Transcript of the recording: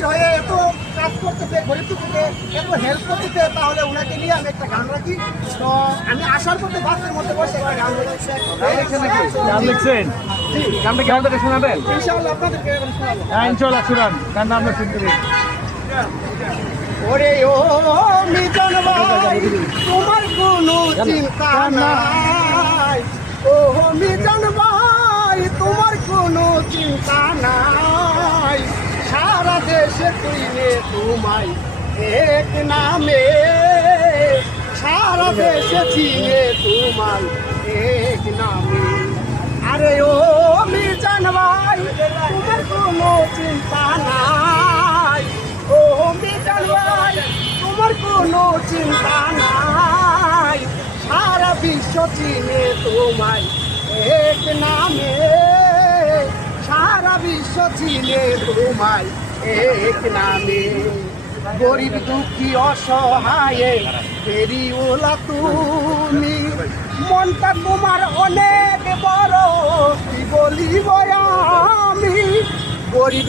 জাতির হয়ে এত কাজ করতেছে, গরিব দুঃখীকে এত হেল্প করতেছে, তাহলে ওনাকে নিয়ে আমি একটা গান রাখি। তো আমি আসার পথে বাসের মধ্যে বসে একটা গান লিখছি। গান লিখছেন? গানটা কি আমাদেরকে শোনাবেন? ইনশাআল্লাহ আপনাদেরকে এখন শোনাবো। হ্যাঁ ইনশাআল্লাহ শুনান, গানটা আমরা শুনতে পারি। ওরে ও মিজান ভাই, তোমার কোনো চিন্তা নাই। ও মিজান ভাই, তোমার কোনো চিন্তা নাই। সারা দেশে কইলে তোমায় এক নামে, সারা দেশে চিনে তোমায় এক নামে। আরে ও মিজান ভাই, তোমার কোনো চিন্তা নাই। ও মিজান ভাই, তোমার কোনো চিন্তা নাই। সারা বিশ্ব চিনে তোমায় এক নামে, সারা বিশ্ব চিনে তোমায় এক নামে। গরিব দুঃখী অসহায়ে ফেরিওয়ালা তুমি, মনটা তোমার অনেক বড়, কি বলিব আমি। গরিব